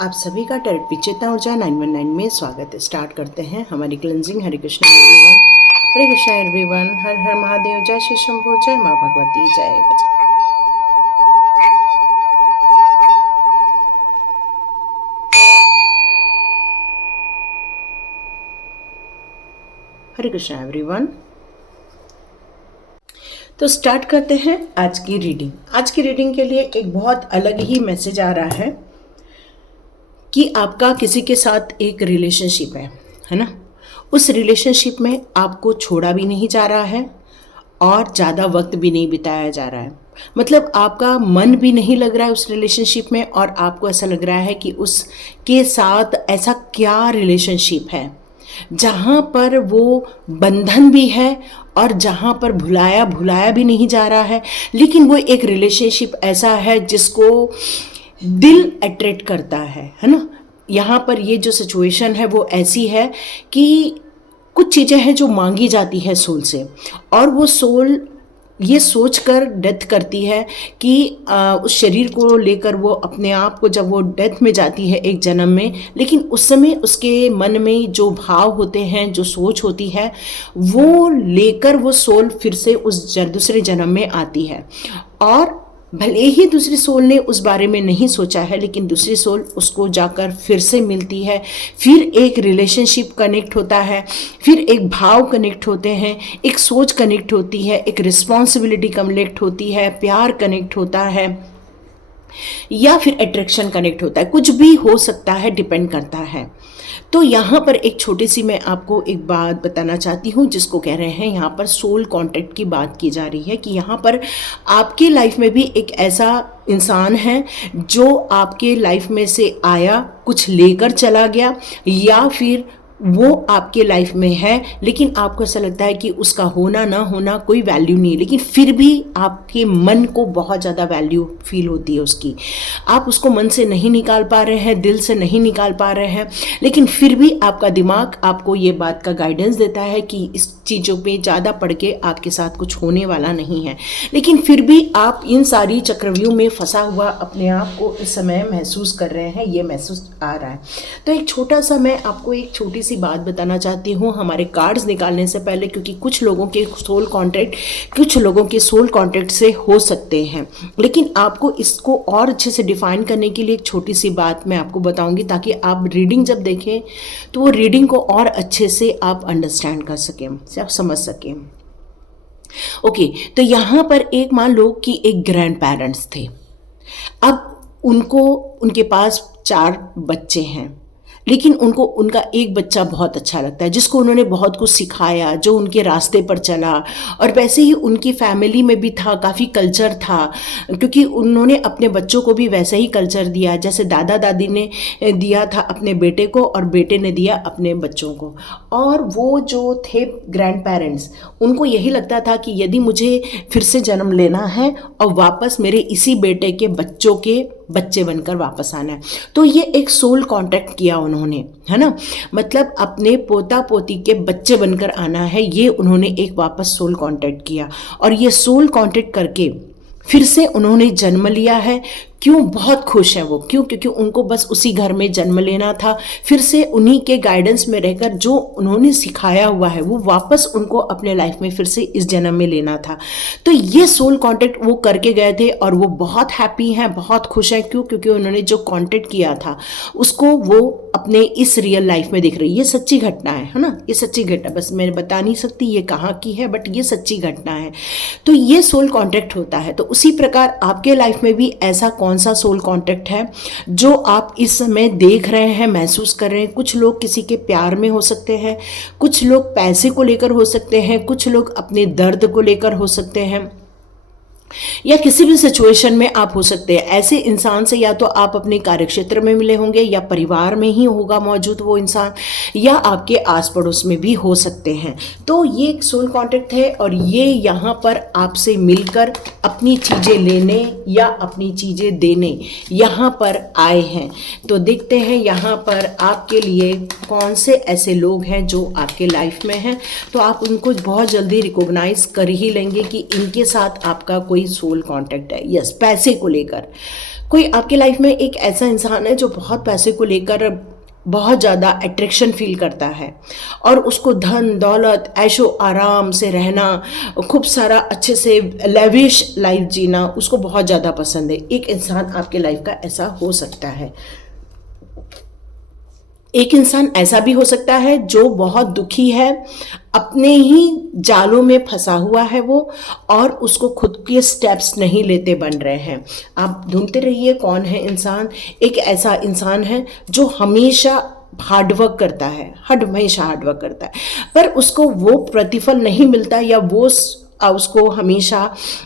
आप सभी का टेरेपी चेतना ऊर्जा 919 में स्वागत है। स्टार्ट करते हैं हमारी क्लेंजिंग। हरे कृष्णा एवरीवन, हरे कृष्णा एवरीवन, हर हर महादेव, जय श्री शंभू, जय माँ भगवती, जय बजरंग। हरे कृष्णा एवरीवन। तो स्टार्ट करते हैं आज की रीडिंग। आज की रीडिंग के लिए एक बहुत अलग ही मैसेज आ रहा है कि आपका किसी के साथ एक रिलेशनशिप है ना। उस रिलेशनशिप में आपको छोड़ा भी नहीं जा रहा है और ज़्यादा वक्त भी नहीं बिताया जा रहा है। मतलब आपका मन भी नहीं लग रहा है उस रिलेशनशिप में, और आपको ऐसा लग रहा है कि उसके साथ ऐसा क्या रिलेशनशिप है जहाँ पर वो बंधन भी है और जहाँ पर भुलाया भुलाया भी नहीं जा रहा है। लेकिन वो एक रिलेशनशिप ऐसा है जिसको दिल अट्रैक्ट करता है ना। यहाँ पर ये जो सिचुएशन है वो ऐसी है कि कुछ चीज़ें हैं जो मांगी जाती है सोल से, और वो सोल ये सोच कर डेथ करती है कि उस शरीर को लेकर वो अपने आप को, जब वो डेथ में जाती है एक जन्म में, लेकिन उस समय उसके मन में जो भाव होते हैं, जो सोच होती है, वो लेकर वो सोल फिर से उस दूसरे जन्म में आती है। और भले ही दूसरी सोल ने उस बारे में नहीं सोचा है, लेकिन दूसरी सोल उसको जाकर फिर से मिलती है। फिर एक रिलेशनशिप कनेक्ट होता है, फिर एक भाव कनेक्ट होते हैं, एक सोच कनेक्ट होती है, एक रिस्पॉन्सिबिलिटी कनेक्ट होती है, प्यार कनेक्ट होता है, या फिर अट्रैक्शन कनेक्ट होता है। कुछ भी हो सकता है, डिपेंड करता है। तो यहाँ पर एक छोटी सी मैं आपको एक बात बताना चाहती हूँ, जिसको कह रहे हैं यहाँ पर सोल कांटेक्ट की बात की जा रही है कि यहाँ पर आपके लाइफ में भी एक ऐसा इंसान है जो आपके लाइफ में से आया, कुछ लेकर चला गया, या फिर वो आपके लाइफ में है, लेकिन आपको ऐसा लगता है कि उसका होना ना होना कोई वैल्यू नहीं है, लेकिन फिर भी आपके मन को बहुत ज़्यादा वैल्यू फील होती है उसकी। आप उसको मन से नहीं निकाल पा रहे हैं, दिल से नहीं निकाल पा रहे हैं, लेकिन फिर भी आपका दिमाग आपको ये बात का गाइडेंस देता है कि इस चीज़ों पे ज़्यादा पढ़ के आपके साथ कुछ होने वाला नहीं है। लेकिन फिर भी आप इन सारी चक्रव्यूह में फंसा हुआ अपने आप को इस समय महसूस कर रहे हैं, ये महसूस आ रहा है। तो एक छोटा सा मैं आपको एक छोटी सी बात बताना चाहती हूँ हमारे कार्ड्स निकालने से पहले, क्योंकि कुछ लोगों के सोल कांटेक्ट से हो सकते हैं, लेकिन आपको इसको और अच्छे से डिफाइन करने के लिए एक छोटी सी बात मैं आपको बताऊंगी, ताकि आप रीडिंग जब देखें तो वो रीडिंग को और अच्छे से आप अंडरस्टैंड कर सकें, आप समझ सकें। ओके, तो यहाँ पर एक मान लो कि एक ग्रैंड पेरेंट्स थे। अब उनके पास 4 बच्चे हैं, लेकिन उनको उनका एक बच्चा बहुत अच्छा लगता है, जिसको उन्होंने बहुत कुछ सिखाया, जो उनके रास्ते पर चला। और वैसे ही उनकी फैमिली में भी था, काफ़ी कल्चर था, क्योंकि उन्होंने अपने बच्चों को भी वैसा ही कल्चर दिया जैसे दादा दादी ने दिया था अपने बेटे को, और बेटे ने दिया अपने बच्चों को। और वो जो थे ग्रैंड पेरेंट्स, उनको यही लगता था कि यदि मुझे फिर से जन्म लेना है और वापस मेरे इसी बेटे के बच्चों के बच्चे बनकर वापस आना है, तो ये एक सोल कांटेक्ट किया उन्होंने, है ना। मतलब अपने पोता पोती के बच्चे बनकर आना है, ये उन्होंने एक वापस सोल कांटेक्ट किया। और ये सोल कांटेक्ट करके फिर से उन्होंने जन्म लिया है। क्यों? बहुत खुश हैं वो। क्यों? क्योंकि उनको बस उसी घर में जन्म लेना था, फिर से उन्हीं के गाइडेंस में रहकर जो उन्होंने सिखाया हुआ है वो वापस उनको अपने लाइफ में फिर से इस जन्म में लेना था। तो ये सोल कांटेक्ट वो करके गए थे, और वो बहुत हैप्पी हैं, बहुत खुश हैं। क्यों? क्योंकि उन्होंने जो कांटेक्ट किया था उसको वो अपने इस रियल लाइफ में दिख रही है। ये सच्ची घटना है ना, ये सच्ची घटना, बस मैं बता नहीं सकती ये कहाँ की है, बट ये सच्ची घटना है। तो ये सोल कांटेक्ट होता है। तो उसी प्रकार आपके लाइफ में भी ऐसा कौन सा सोल कांटेक्ट है जो आप इस समय देख रहे हैं, महसूस कर रहे हैं? कुछ लोग किसी के प्यार में हो सकते हैं, कुछ लोग पैसे को लेकर हो सकते हैं, कुछ लोग अपने दर्द को लेकर हो सकते हैं, या किसी भी सिचुएशन में आप हो सकते हैं। ऐसे इंसान से या तो आप अपने कार्यक्षेत्र में मिले होंगे, या परिवार में ही होगा मौजूद वो इंसान, या आपके आस पड़ोस में भी हो सकते हैं। तो ये एक सोल कांटेक्ट है, और ये यहाँ पर आपसे मिलकर अपनी चीज़ें लेने या अपनी चीज़ें देने यहाँ पर आए हैं। तो देखते हैं यहाँ पर आपके लिए कौन से ऐसे लोग हैं जो आपके लाइफ में हैं। तो आप उनको बहुत जल्दी रिकॉग्नाइज कर ही लेंगे कि इनके साथ आपका कोई कोई सोल कांटेक्ट है। यस, पैसे को लेकर कोई आपके लाइफ में एक ऐसा इंसान है जो बहुत पैसे को लेकर बहुत ज़्यादा अट्रैक्शन फील करता है और उसको धन दौलत ऐशो आराम से रहना, खूब सारा अच्छे से लेविश लाइफ जीना उसको बहुत ज़्यादा पसंद है। एक इंसान आपके लाइफ का ऐसा हो सकता है। एक इंसान ऐसा भी हो सकता है जो बहुत दुखी है, अपने ही जालों में फंसा हुआ है वो, और उसको खुद के स्टेप्स नहीं लेते बन रहे हैं। आप ढूंढते रहिए कौन है इंसान। एक ऐसा इंसान है जो हमेशा हार्डवर्क करता है, हमेशा हार्डवर्क करता है, पर उसको वो प्रतिफल नहीं मिलता या वो उसको हमेशा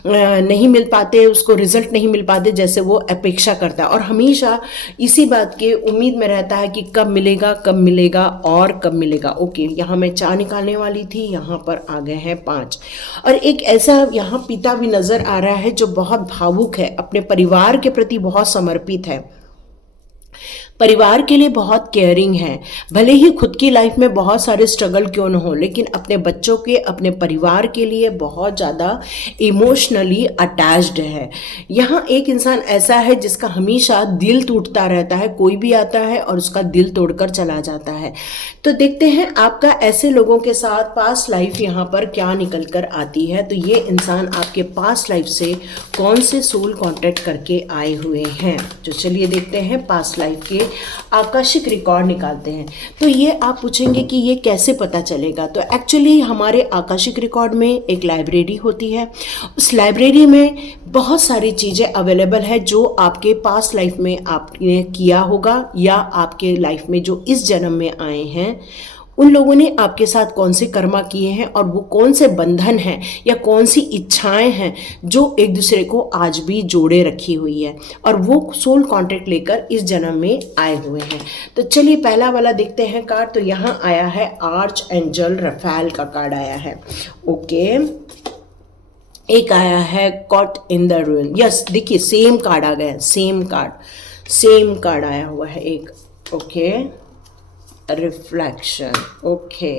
नहीं मिल पाते, उसको रिजल्ट नहीं मिल पाते जैसे वो अपेक्षा करता है, और हमेशा इसी बात के उम्मीद में रहता है कि कब मिलेगा कब मिलेगा और कब मिलेगा। ओके, यहाँ मैं 4 निकालने वाली थी, यहाँ पर आ गए हैं 5। और एक ऐसा यहाँ पिता भी नज़र आ रहा है जो बहुत भावुक है, अपने परिवार के प्रति बहुत समर्पित है, परिवार के लिए बहुत केयरिंग है। भले ही खुद की लाइफ में बहुत सारे स्ट्रगल क्यों न हो, लेकिन अपने बच्चों के, अपने परिवार के लिए बहुत ज़्यादा इमोशनली अटैच्ड है। यहाँ एक इंसान ऐसा है जिसका हमेशा दिल टूटता रहता है, कोई भी आता है और उसका दिल तोड़कर चला जाता है। तो देखते हैं आपका ऐसे लोगों के साथ पास्ट लाइफ यहाँ पर क्या निकल कर आती है। तो ये इंसान आपके पास्ट लाइफ से कौन से सोल कॉन्टैक्ट करके आए हुए हैं। तो चलिए देखते हैं पास्ट लाइफ के आकाशिक रिकॉर्ड निकालते हैं। तो ये आप पूछेंगे कि ये कैसे पता चलेगा। तो एक्चुअली हमारे आकाशिक रिकॉर्ड में एक लाइब्रेरी होती है, उस लाइब्रेरी में बहुत सारी चीज़ें अवेलेबल है जो आपके पास्ट लाइफ में आपने किया होगा या आपके लाइफ में जो इस जन्म में आए हैं उन लोगों ने आपके साथ कौन से कर्मा किए हैं और वो कौन से बंधन हैं या कौन सी इच्छाएं हैं जो एक दूसरे को आज भी जोड़े रखी हुई है, और वो सोल कॉन्ट्रैक्ट लेकर इस जन्म में आए हुए हैं। तो चलिए पहला वाला देखते हैं कार्ड। तो यहाँ आया है आर्च एंजल रफेल का कार्ड आया है। ओके, एक आया है कॉट इन द रूइन। यस, देखिए सेम कार्ड आ गया, सेम कार्ड आया हुआ है एक। Okay, reflection. ओके,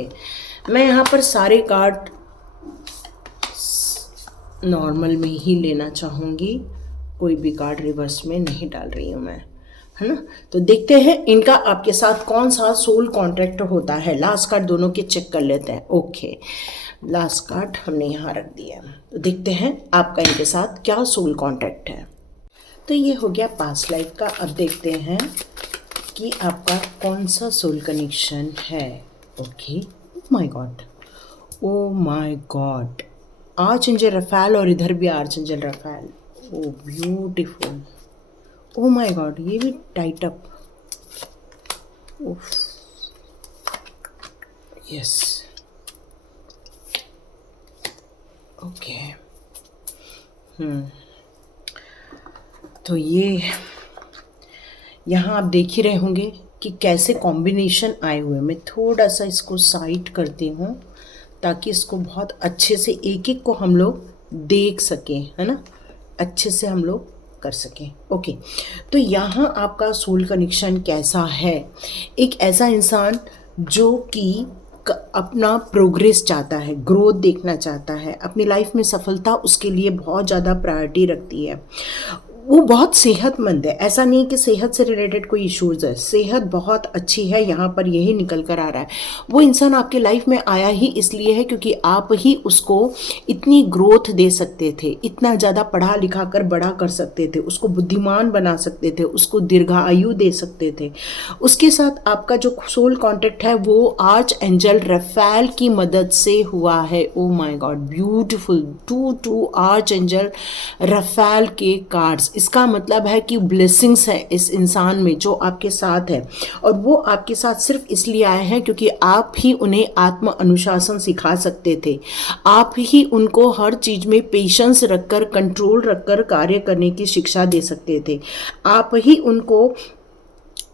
मैं यहाँ पर सारे कार्ड नॉर्मल में ही लेना चाहूँगी, कोई भी कार्ड रिवर्स में नहीं डाल रही हूँ मैं, है ना। तो देखते हैं इनका आपके साथ कौन सा सोल कॉन्ट्रैक्ट होता है। लास्ट कार्ड दोनों के चेक कर लेते हैं। ओके, लास्ट कार्ड हमने यहाँ रख दिया। तो देखते हैं आपका इनके साथ क्या सोल कॉन्ट्रैक्ट है। तो ये हो गया पास्ट लाइफ का। अब देखते हैं कि आपका कौन सा सोल कनेक्शन है। Okay, oh my god, archangel Raphael, और इधर भी archangel Raphael. Oh beautiful, oh my god, ये भी टाइट अप। Yes, okay. तो ये यहाँ आप देख ही रहे होंगे कि कैसे कॉम्बिनेशन आए हुए। मैं थोड़ा सा इसको साइड करती हूँ ताकि इसको बहुत अच्छे से एक एक को हम लोग देख सकें, है ना, अच्छे से हम लोग कर सकें। ओके, तो यहाँ आपका सोल कनेक्शन कैसा है। एक ऐसा इंसान जो कि अपना प्रोग्रेस चाहता है, ग्रोथ देखना चाहता है, अपनी लाइफ में सफलता उसके लिए बहुत ज़्यादा प्रायोरिटी रखती है। वो बहुत सेहतमंद है, ऐसा नहीं कि सेहत से रिलेटेड कोई इश्यूज़ है, सेहत बहुत अच्छी है, यहाँ पर यही निकल कर आ रहा है। वो इंसान आपके लाइफ में आया ही इसलिए है क्योंकि आप ही उसको इतनी ग्रोथ दे सकते थे, इतना ज़्यादा पढ़ा लिखा कर बड़ा कर सकते थे, उसको बुद्धिमान बना सकते थे, उसको दीर्घायु दे सकते थे। उसके साथ आपका जो सोल कॉन्टैक्ट है वो आर्च एंजल रफेल की मदद से हुआ है। Oh my god, beautiful, 2 archangel Raphael के कार्ड्स। इसका मतलब है कि ब्लेसिंग्स है इस इंसान में जो आपके साथ है, और वो आपके साथ सिर्फ इसलिए आए हैं क्योंकि आप ही उन्हें आत्म अनुशासन सिखा सकते थे, आप ही उनको हर चीज़ में पेशेंस रखकर, कंट्रोल रखकर कार्य करने की शिक्षा दे सकते थे, आप ही उनको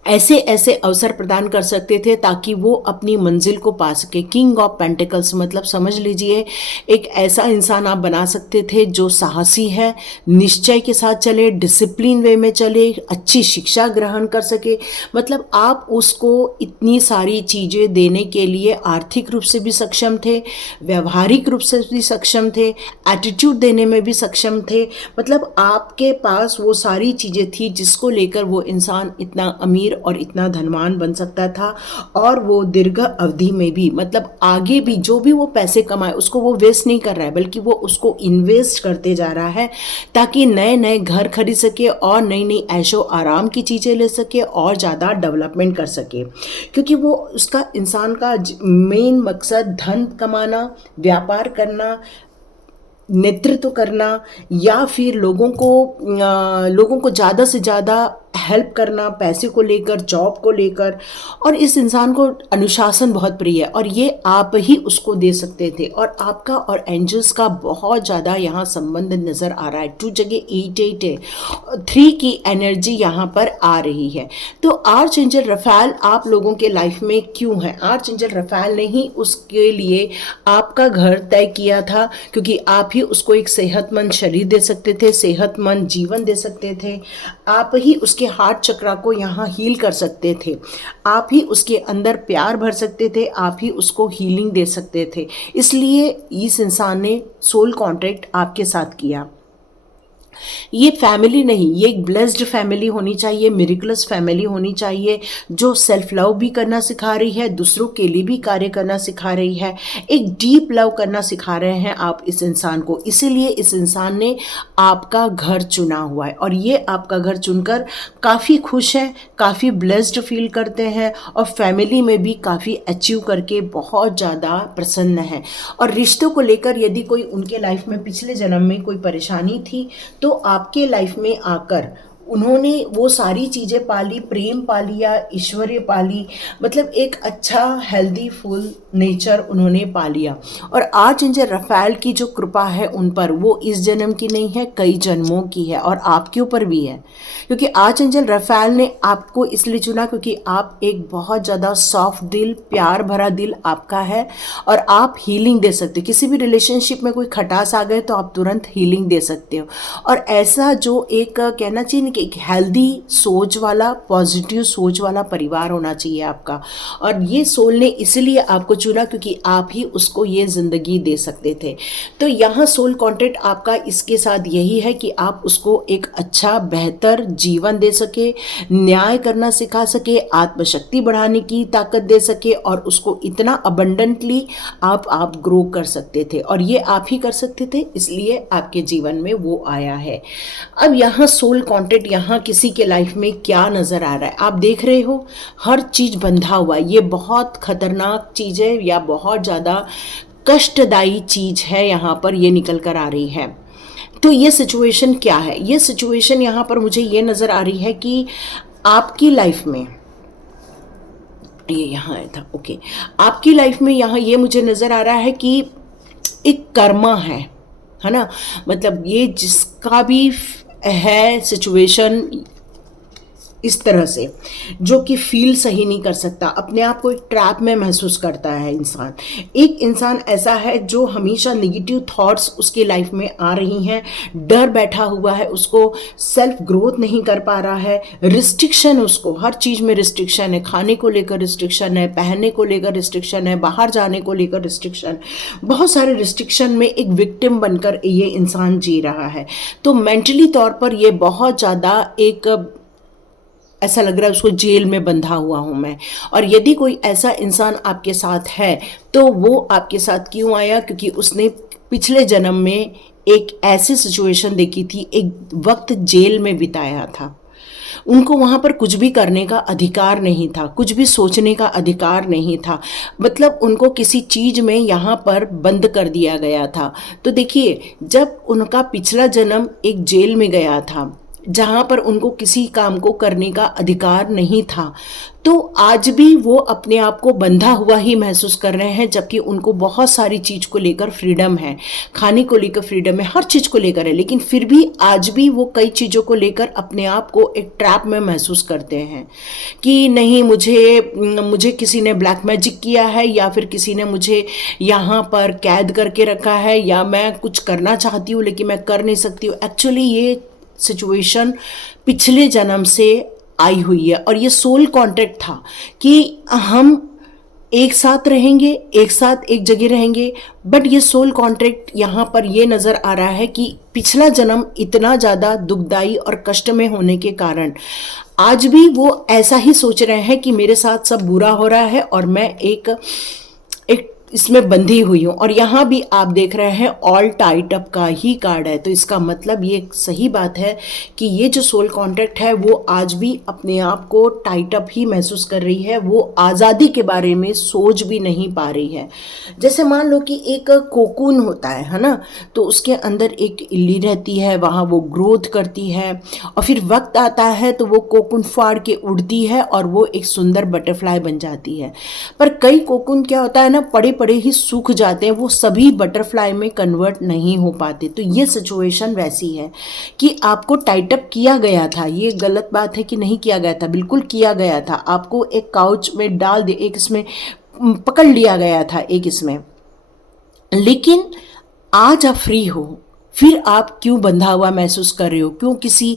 ऐसे ऐसे अवसर प्रदान कर सकते थे ताकि वो अपनी मंजिल को पा सके। किंग ऑफ पेंटिकल्स मतलब समझ लीजिए एक ऐसा इंसान आप बना सकते थे जो साहसी है, निश्चय के साथ चले, डिसिप्लिन वे में चले, अच्छी शिक्षा ग्रहण कर सके। मतलब आप उसको इतनी सारी चीज़ें देने के लिए आर्थिक रूप से भी सक्षम थे, व्यवहारिक रूप से भी सक्षम थे, एटीट्यूड देने में भी सक्षम थे। मतलब आपके पास वो सारी चीज़ें थी जिसको लेकर वो इंसान इतना अमीर और इतना धनवान बन सकता था। और वो दीर्घ अवधि में भी मतलब आगे भी जो भी वो पैसे कमाए उसको वो वेस्ट नहीं कर रहा है, बल्कि वो उसको इन्वेस्ट करते जा रहा है ताकि नए नए घर खरीद सके और नई नई ऐशो आराम की चीज़ें ले सके और ज़्यादा डेवलपमेंट कर सके। क्योंकि वो उसका इंसान का मेन मकसद धन कमाना, व्यापार करना, नेतृत्व करना, या फिर लोगों को ज़्यादा से ज़्यादा हेल्प करना, पैसे को लेकर, जॉब को लेकर। और इस इंसान को अनुशासन बहुत प्रिय है और ये आप ही उसको दे सकते थे। और आपका और एंजल्स का बहुत ज़्यादा यहाँ संबंध नज़र आ रहा है। 2 जगह 8 है, 3 की एनर्जी यहाँ पर आ रही है। तो आर्च एंजल रफाल आप लोगों के लाइफ में क्यों है? आर्च एंजल रफाल ने ही उसके लिए आपका घर तय किया था, क्योंकि आप ही उसको एक सेहतमंद शरीर दे सकते थे, सेहतमंद जीवन दे सकते थे। आप ही उसके हार्ट चक्रा को यहाँ हील कर सकते थे, आप ही उसके अंदर प्यार भर सकते थे, आप ही उसको हीलिंग दे सकते थे। इसलिए इस इंसान ने सोल कॉन्ट्रैक्ट आपके साथ किया। ये फैमिली नहीं, ये एक ब्लेस्ड फैमिली होनी चाहिए, मिरेकलस फैमिली होनी चाहिए जो सेल्फ लव भी करना सिखा रही है, दूसरों के लिए भी कार्य करना सिखा रही है, एक डीप लव करना सिखा रहे हैं आप इस इंसान को। इसीलिए इस इंसान ने आपका घर चुना हुआ है और ये आपका घर चुनकर काफ़ी खुश है, काफ़ी ब्लेस्ड फील करते हैं और फैमिली में भी काफ़ी अचीव करके बहुत ज़्यादा प्रसन्न है। और रिश्तों को लेकर यदि कोई उनके लाइफ में पिछले जन्म में कोई परेशानी थी तो आपके लाइफ में आकर उन्होंने वो सारी चीज़ें पाली, प्रेम पालिया, ईश्वर्य पाली, मतलब एक अच्छा हेल्दी फुल नेचर उन्होंने पा लिया। और आर्च एंजल रफाल की जो कृपा है उन पर, वो इस जन्म की नहीं है, कई जन्मों की है और आपके ऊपर भी है। क्योंकि आर्च एंजल रफाल ने आपको इसलिए चुना क्योंकि आप एक बहुत ज़्यादा सॉफ्ट दिल, प्यार भरा दिल आपका है और आप हीलिंग दे सकते हो। किसी भी रिलेशनशिप में कोई खटास आ गए तो आप तुरंत हीलिंग दे सकते हो। और ऐसा जो एक कहना चाहिए कि एक हेल्दी सोच वाला, पॉजिटिव सोच वाला परिवार होना चाहिए आपका। और ये सोल ने इसलिए आपको चुना क्योंकि आप ही उसको ये ज़िंदगी दे सकते थे। तो यहाँ सोल कॉन्ट्रैक्ट आपका इसके साथ यही है कि आप उसको एक अच्छा बेहतर जीवन दे सके, न्याय करना सिखा सके, आत्मशक्ति बढ़ाने की ताकत दे सके और उसको इतना अबंडेंटली आप ग्रो कर सकते थे। और ये आप ही कर सकते थे, इसलिए आपके जीवन में वो आया है। अब यहाँ सोल कॉन्ट्रैक्ट, यहाँ किसी के लाइफ में क्या नज़र आ रहा है? आप देख रहे हो हर चीज़ बंधा हुआ है। ये बहुत खतरनाक चीज़ है या बहुत ज़्यादा कष्टदायी चीज़ है, यहाँ पर ये निकल कर आ रही है। तो ये सिचुएशन क्या है? ये सिचुएशन यहाँ पर मुझे ये नज़र आ रही है कि आपकी लाइफ में, ये यहाँ आया था, ओके, आपकी लाइफ में यहाँ ये मुझे नज़र आ रहा है कि एक कर्मा है ना, मतलब ये जिसका भी है सिचुएशन इस तरह से, जो कि फील सही नहीं कर सकता, अपने आप को एक ट्रैप में महसूस करता है इंसान। एक इंसान ऐसा है जो हमेशा नेगेटिव थॉट्स उसके लाइफ में आ रही हैं, डर बैठा हुआ है, उसको सेल्फ ग्रोथ नहीं कर पा रहा है, रिस्ट्रिक्शन, उसको हर चीज़ में रिस्ट्रिक्शन है, खाने को लेकर रिस्ट्रिक्शन है, पहनने को लेकर रिस्ट्रिक्शन है, बाहर जाने को लेकर रिस्ट्रिक्शन, बहुत सारे रिस्ट्रिक्शन में एक विक्टिम बनकर ये इंसान जी रहा है। तो मेंटली तौर पर ये बहुत ज़्यादा एक ऐसा लग रहा है उसको जेल में बंधा हुआ हूँ मैं। और यदि कोई ऐसा इंसान आपके साथ है तो वो आपके साथ क्यों आया? क्योंकि उसने पिछले जन्म में एक ऐसी सिचुएशन देखी थी, एक वक्त जेल में बिताया था। उनको वहाँ पर कुछ भी करने का अधिकार नहीं था, कुछ भी सोचने का अधिकार नहीं था, मतलब उनको किसी चीज़ में यहाँ पर बंद कर दिया गया था। तो देखिए, जब उनका पिछला जन्म एक जेल में गया था जहाँ पर उनको किसी काम को करने का अधिकार नहीं था, तो आज भी वो अपने आप को बंधा हुआ ही महसूस कर रहे हैं, जबकि उनको बहुत सारी चीज़ को लेकर फ्रीडम है, खाने को लेकर फ्रीडम है, हर चीज़ को लेकर है, लेकिन फिर भी आज भी वो कई चीज़ों को लेकर अपने आप को एक ट्रैप में महसूस करते हैं कि नहीं, मुझे किसी ने ब्लैक मैजिक किया है, या फिर किसी ने मुझे यहाँ पर कैद करके रखा है, या मैं कुछ करना चाहती हूँ लेकिन मैं कर नहीं सकती हूँ। एक्चुअली ये सिचुएशन पिछले जन्म से आई हुई है, और ये सोल कॉन्ट्रैक्ट था कि हम एक साथ रहेंगे, एक साथ एक जगह रहेंगे, बट ये सोल कॉन्ट्रैक्ट यहाँ पर ये नज़र आ रहा है कि पिछला जन्म इतना ज़्यादा दुखदाई और कष्ट में होने के कारण आज भी वो ऐसा ही सोच रहे हैं कि मेरे साथ सब बुरा हो रहा है और मैं एक इसमें बंधी हुई हूँ। और यहाँ भी आप देख रहे हैं ऑल टाइट अप का ही कार्ड है, तो इसका मतलब ये सही बात है कि ये जो सोल कॉन्ट्रैक्ट है वो आज भी अपने आप को टाइट अप ही महसूस कर रही है, वो आज़ादी के बारे में सोच भी नहीं पा रही है। जैसे मान लो कि एक कोकून होता है ना, तो उसके अंदर एक इल्ली रहती है, वहाँ वो ग्रोथ करती है, और फिर वक्त आता है तो वो कोकून फाड़ के उड़ती है और वो एक सुंदर बटरफ्लाई बन जाती है। पर कई कोकून क्या होता है ना, पड़े पड़े ही सूख जाते हैं, वो सभी बटरफ्लाई में कन्वर्ट नहीं हो पाते। तो ये सिचुएशन वैसी है कि आपको टाइट अप किया गया था, ये गलत बात है कि नहीं किया गया था, बिल्कुल किया गया था। आपको एक काउच में डाल दे, एक इसमें पकड़ लिया गया था, एक इसमें, लेकिन आज आप फ्री हो, फिर आप क्यों बंधा हुआ महसूस कर रहे हो? क्यों किसी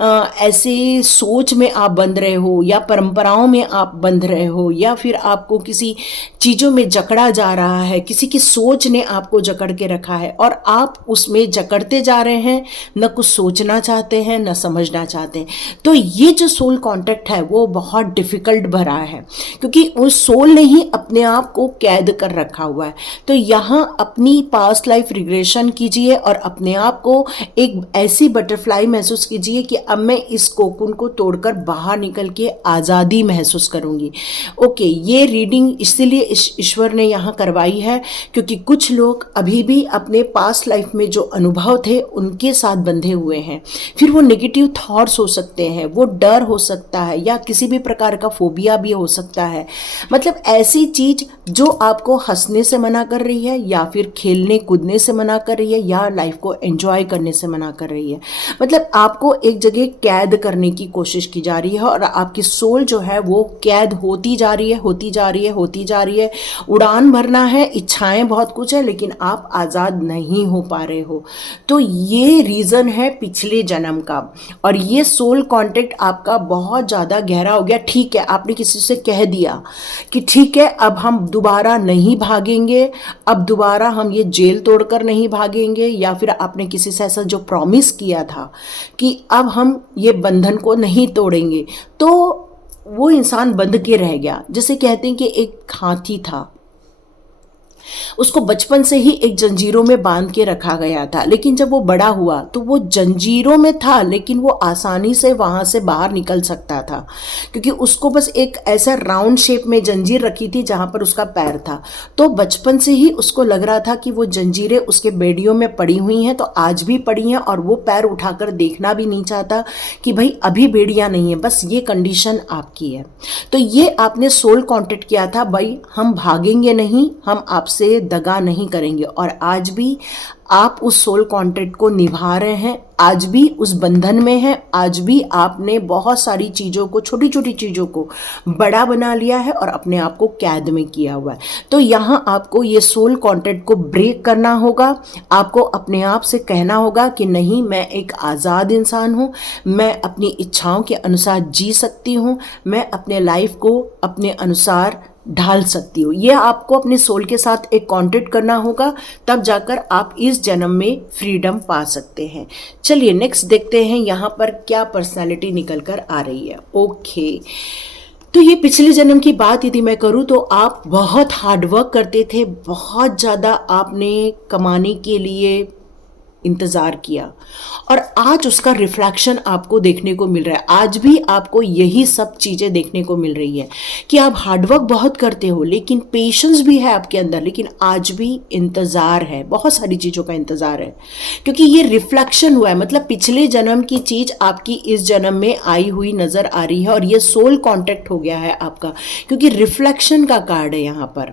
ऐसे सोच में आप बंध रहे हो, या परंपराओं में आप बंध रहे हो, या फिर आपको किसी चीज़ों में जकड़ा जा रहा है, किसी की सोच ने आपको जकड़ के रखा है और आप उसमें जकड़ते जा रहे हैं, न कुछ सोचना चाहते हैं न समझना चाहते हैं। तो ये जो सोल कॉन्टैक्ट है वो बहुत डिफ़िकल्ट भरा है, क्योंकि उस सोल ने ही अपने आप को कैद कर रखा हुआ है। तो यहाँ अपनी पास्ट लाइफ रिग्रेशन कीजिए और अपने आप को एक ऐसी बटरफ्लाई महसूस कीजिए कि अब मैं इस कोकून को तोड़कर बाहर निकल के आज़ादी महसूस करूंगी। ओके, ये रीडिंग इसलिए ईश्वर ने यहाँ करवाई है क्योंकि कुछ लोग अभी भी अपने पास्ट लाइफ में जो अनुभव थे उनके साथ बंधे हुए हैं। फिर वो नेगेटिव थॉट्स हो सकते हैं, वो डर हो सकता है, या किसी भी प्रकार का फोबिया भी हो सकता है। मतलब ऐसी चीज़ जो आपको हंसने से मना कर रही है, या फिर खेलने कूदने से मना कर रही है, या लाइफ को एंजॉय करने से मना कर रही है। मतलब आपको एक जगह कैद करने की कोशिश की जा रही है और आपकी सोल जो है वो कैद होती जा रही है, होती जा रही है, होती जा रही है। उड़ान भरना है, इच्छाएं बहुत कुछ है, लेकिन आप आज़ाद नहीं हो पा रहे हो। तो ये रीज़न है पिछले जन्म का, और ये सोल कॉन्टेक्ट आपका बहुत ज़्यादा गहरा हो गया। ठीक है, आपने किसी से कह दिया कि ठीक है अब हम दोबारा नहीं भागेंगे, अब दोबारा हम ये जेल तोड़कर नहीं भागेंगे, या फिर आपने किसी से ऐसा जो प्रॉमिस किया था कि अब हम ये बंधन को नहीं तोड़ेंगे, तो वो इंसान बंध के रह गया। जैसे कहते हैं कि एक हाथी था, उसको बचपन से ही एक जंजीरों में बांध के रखा गया था, लेकिन जब वो बड़ा हुआ तो वो जंजीरों में था, लेकिन वो आसानी से वहाँ से बाहर निकल सकता था, क्योंकि उसको बस एक ऐसा राउंड शेप में जंजीर रखी थी जहाँ पर उसका पैर था। तो बचपन से ही उसको लग रहा था कि वो जंजीरें उसके बेड़ियों में पड़ी हुई हैं, तो आज भी पड़ी हैं, और वो पैर उठाकर देखना भी नहीं चाहता कि भाई अभी बेड़ियाँ नहीं है, बस ये कंडीशन आपकी है। तो ये आपने सोल कॉन्टेक्ट किया था, भाई हम भागेंगे नहीं, हम आपसे दगा नहीं करेंगे, और आज भी आप उस सोल कॉन्ट्रैक्ट को निभा रहे हैं, आज भी उस बंधन में हैं, आज भी आपने बहुत सारी चीज़ों को, छोटी छोटी चीज़ों को बड़ा बना लिया है और अपने आप को कैद में किया हुआ है। तो यहाँ आपको ये सोल कॉन्ट्रैक्ट को ब्रेक करना होगा। आपको अपने आप से कहना होगा कि नहीं, मैं एक आज़ाद इंसान हूँ, मैं अपनी इच्छाओं के अनुसार जी सकती हूँ, मैं अपने लाइफ को अपने अनुसार ढाल सकती हूँ। ये आपको अपने सोल के साथ एक कॉन्टेक्ट करना होगा, तब जाकर आप इस जन्म में फ्रीडम पा सकते हैं। चलिए नेक्स्ट देखते हैं यहाँ पर क्या पर्सनालिटी निकल कर आ रही है। ओके, तो ये पिछले जन्म की बात यदि मैं करूँ तो आप बहुत हार्डवर्क करते थे, बहुत ज़्यादा आपने कमाने के लिए इंतज़ार किया और आज उसका रिफ्लेक्शन आपको देखने को मिल रहा है। आज भी आपको यही सब चीज़ें देखने को मिल रही है कि आप हार्डवर्क बहुत करते हो, लेकिन पेशेंस भी है आपके अंदर, लेकिन आज भी इंतज़ार है, बहुत सारी चीज़ों का इंतज़ार है, क्योंकि ये रिफ्लेक्शन हुआ है। मतलब पिछले जन्म की चीज़ आपकी इस जन्म में आई हुई नज़र आ रही है और ये सोल कॉन्टैक्ट हो गया है आपका, क्योंकि रिफ्लेक्शन का कार्ड है यहाँ पर,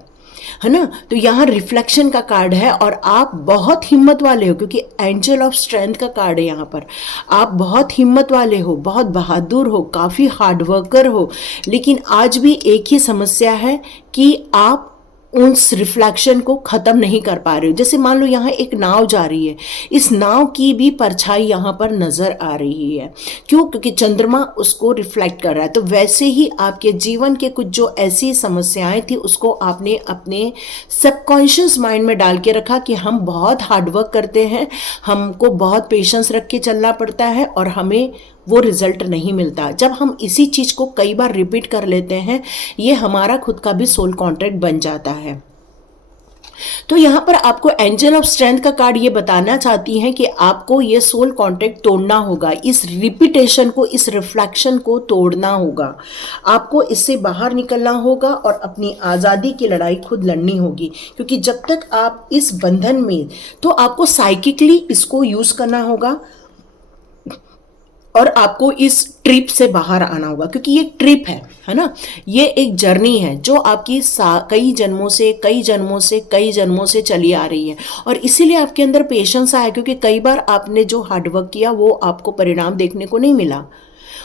है ना। तो यहाँ रिफ्लेक्शन का कार्ड है और आप बहुत हिम्मत वाले हो, क्योंकि एंजल ऑफ स्ट्रेंथ का कार्ड है यहाँ पर। आप बहुत हिम्मत वाले हो, बहुत बहादुर हो, काफ़ी हार्ड वर्कर हो, लेकिन आज भी एक ही समस्या है कि आप उस रिफ्लेक्शन को ख़त्म नहीं कर पा रहे हो। जैसे मान लो यहाँ एक नाव जा रही है, इस नाव की भी परछाई यहाँ पर नज़र आ रही है। क्यों? क्योंकि चंद्रमा उसको रिफ्लेक्ट कर रहा है। तो वैसे ही आपके जीवन के कुछ जो ऐसी समस्याएं थी उसको आपने अपने सबकॉन्शियस माइंड में डाल के रखा कि हम बहुत हार्डवर्क करते हैं, हमको बहुत पेशेंस रख के चलना पड़ता है और हमें वो रिजल्ट नहीं मिलता। जब हम इसी चीज़ को कई बार रिपीट कर लेते हैं, ये हमारा खुद का भी सोल कॉन्ट्रैक्ट बन जाता है। तो यहाँ पर आपको एंजल ऑफ स्ट्रेंथ का कार्ड ये बताना चाहती हैं कि आपको ये सोल कॉन्ट्रैक्ट तोड़ना होगा, इस रिपीटेशन को, इस रिफ्लेक्शन को तोड़ना होगा। आपको इससे बाहर निकलना होगा और अपनी आज़ादी की लड़ाई खुद लड़नी होगी, क्योंकि जब तक आप इस बंधन में, तो आपको साइकिकली इसको यूज़ करना होगा और आपको इस ट्रिप से बाहर आना होगा, क्योंकि ये ट्रिप है ना, ये एक जर्नी है जो आपकी कई जन्मों से चली आ रही है। और इसीलिए आपके अंदर पेशेंस आया, क्योंकि कई बार आपने जो हार्डवर्क किया वो आपको परिणाम देखने को नहीं मिला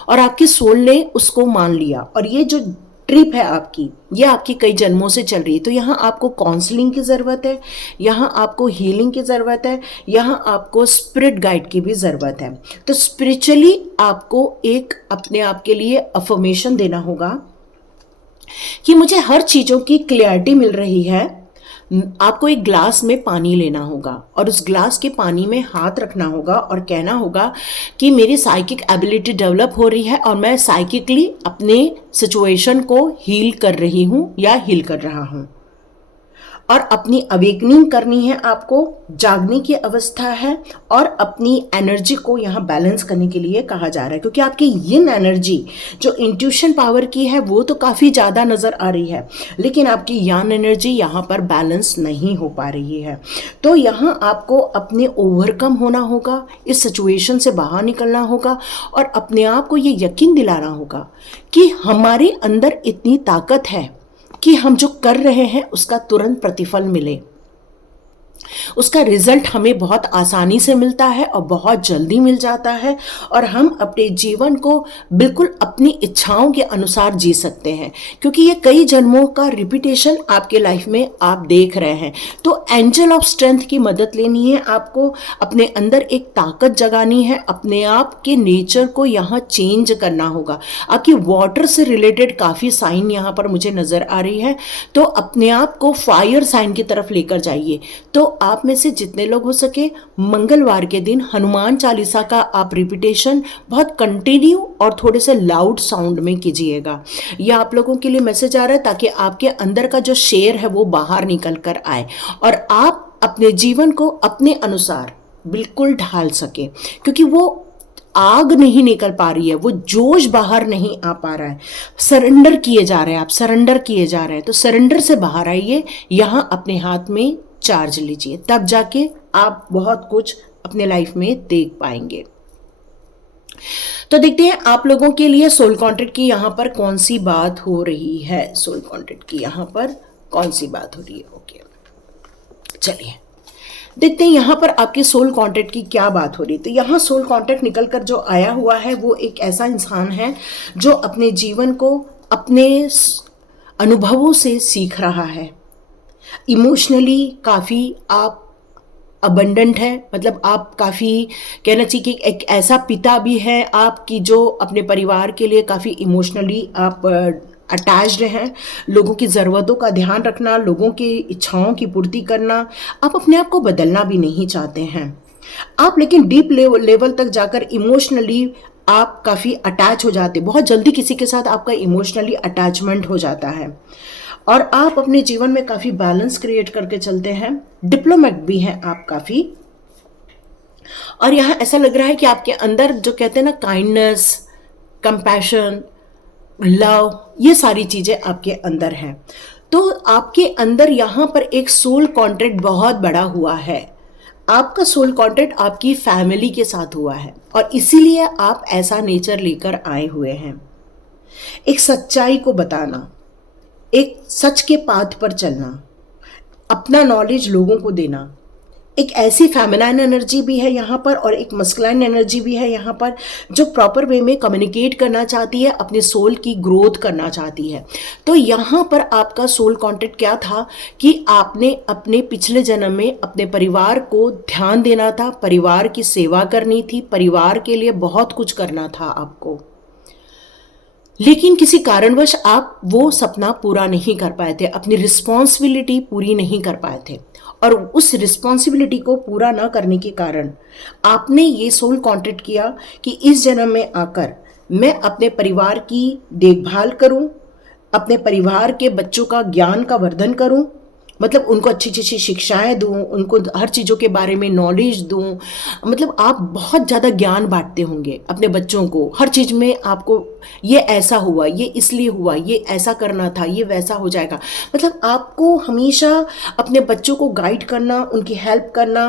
और आपकी सोल ने उसको मान लिया। और ये जो ट्रिप है आपकी, ये आपकी कई जन्मों से चल रही है। तो यहाँ आपको काउंसलिंग की ज़रूरत है, यहाँ आपको हीलिंग की ज़रूरत है, यहाँ आपको स्पिरिट गाइड की भी ज़रूरत है। तो स्पिरिचुअली आपको एक अपने आप के लिए अफर्मेशन देना होगा कि मुझे हर चीज़ों की क्लैरिटी मिल रही है। आपको एक ग्लास में पानी लेना होगा और उस ग्लास के पानी में हाथ रखना होगा और कहना होगा कि मेरी साइकिक एबिलिटी डेवलप हो रही है और मैं साइकिकली अपने सिचुएशन को हील कर रही हूँ या हील कर रहा हूँ। और अपनी अवेकनिंग करनी है, आपको जागने की अवस्था है और अपनी एनर्जी को यहाँ बैलेंस करने के लिए कहा जा रहा है, क्योंकि आपकी यिन एनर्जी जो इंट्यूशन पावर की है वो तो काफ़ी ज़्यादा नज़र आ रही है, लेकिन आपकी यान एनर्जी यहाँ पर बैलेंस नहीं हो पा रही है। तो यहाँ आपको अपने ओवरकम होना होगा, इस सिचुएशन से बाहर निकलना होगा और अपने आप को ये यकीन दिलाना होगा कि हमारे अंदर इतनी ताकत है कि हम जो कर रहे हैं उसका तुरंत प्रतिफल मिले, उसका रिजल्ट हमें बहुत आसानी से मिलता है और बहुत जल्दी मिल जाता है और हम अपने जीवन को बिल्कुल अपनी इच्छाओं के अनुसार जी सकते हैं, क्योंकि ये कई जन्मों का रिपीटेशन आपके लाइफ में आप देख रहे हैं। तो एंजल ऑफ स्ट्रेंथ की मदद लेनी है, आपको अपने अंदर एक ताकत जगानी है, अपने आप के नेचर को यहाँ चेंज करना होगा। आपकी वाटर से रिलेटेड काफ़ी साइन यहाँ पर मुझे नज़र आ रही है, तो अपने आप को फायर साइन की तरफ लेकर जाइए। तो आप में से जितने लोग हो सके मंगलवार के दिन हनुमान चालीसा का आप रिपीटेशन बहुत कंटिन्यू और थोड़े से लाउड साउंड में कीजिएगा। यह आप लोगों के लिए मैसेज आ रहा है ताकि आपके अंदर का जो शेर है वो बाहर निकल कर आए और आप अपने जीवन को अपने अनुसार बिल्कुल ढाल सके, क्योंकि वो आग नहीं निकल पा रही है, वो जोश बाहर नहीं आ पा रहा है। सरेंडर किए जा रहे हैं, आप सरेंडर किए जा रहे हैं, तो सरेंडर से बाहर आइए, यहाँ अपने हाथ में चार्ज लीजिए, तब जाके आप बहुत कुछ अपने लाइफ में देख पाएंगे। तो देखते हैं आप लोगों के लिए सोल कॉन्ट्रैक्ट की यहाँ पर कौन सी बात हो रही है। सोल कॉन्ट्रैक्ट की यहाँ पर कौन सी बात हो रही है। ओके, चलिए देखते हैं यहाँ पर आपके सोल कॉन्ट्रैक्ट की क्या बात हो रही है। तो यहाँ सोल कॉन्ट्रैक्ट निकल कर जो आया हुआ है वो एक ऐसा इंसान है जो अपने जीवन को अपने अनुभवों से सीख रहा है। इमोशनली काफ़ी आप अबंडेंट है, मतलब आप काफ़ी कहना चाहिए कि एक ऐसा पिता भी है आपकी जो अपने परिवार के लिए काफ़ी इमोशनली आप अटैच्ड हैं। लोगों की ज़रूरतों का ध्यान रखना, लोगों की इच्छाओं की पूर्ति करना, आप अपने आप को बदलना भी नहीं चाहते हैं आप, लेकिन डीप लेवल तक जाकर इमोशनली आप काफ़ी अटैच हो जाते, बहुत जल्दी किसी के साथ आपका इमोशनली अटैचमेंट हो जाता है और आप अपने जीवन में काफ़ी बैलेंस क्रिएट करके चलते हैं। डिप्लोमेट भी हैं आप काफ़ी, और यहाँ ऐसा लग रहा है कि आपके अंदर जो कहते हैं ना काइंडनेस, कंपैशन, लव, ये सारी चीजें आपके अंदर हैं। तो आपके अंदर यहाँ पर एक सोल कॉन्ट्रैक्ट बहुत बड़ा हुआ है। आपका सोल कॉन्ट्रैक्ट आपकी फैमिली के साथ हुआ है और इसीलिए आप ऐसा नेचर लेकर आए हुए हैं। एक सच्चाई को बताना, एक सच के पाथ पर चलना, अपना नॉलेज लोगों को देना, एक ऐसी फेमिनाइन एनर्जी भी है यहाँ पर और एक मस्कुलाइन एनर्जी भी है यहाँ पर, जो प्रॉपर वे में कम्युनिकेट करना चाहती है, अपने सोल की ग्रोथ करना चाहती है। तो यहाँ पर आपका सोल कॉन्ट्रैक्ट क्या था कि आपने अपने पिछले जन्म में अपने परिवार को ध्यान देना था, परिवार की सेवा करनी थी, परिवार के लिए बहुत कुछ करना था आपको, लेकिन किसी कारणवश आप वो सपना पूरा नहीं कर पाए थे, अपनी रिस्पॉन्सिबिलिटी पूरी नहीं कर पाए थे। और उस रिस्पॉन्सिबिलिटी को पूरा ना करने के कारण आपने ये सोल कॉन्ट्रैक्ट किया कि इस जन्म में आकर मैं अपने परिवार की देखभाल करूं, अपने परिवार के बच्चों का ज्ञान का वर्धन करूं, मतलब उनको अच्छी अच्छी शिक्षाएं दूं, उनको हर चीज़ों के बारे में नॉलेज दूं। मतलब आप बहुत ज़्यादा ज्ञान बांटते होंगे अपने बच्चों को, हर चीज़ में आपको ये ऐसा हुआ, ये इसलिए हुआ, ये ऐसा करना था, ये वैसा हो जाएगा। मतलब आपको हमेशा अपने बच्चों को गाइड करना, उनकी हेल्प करना,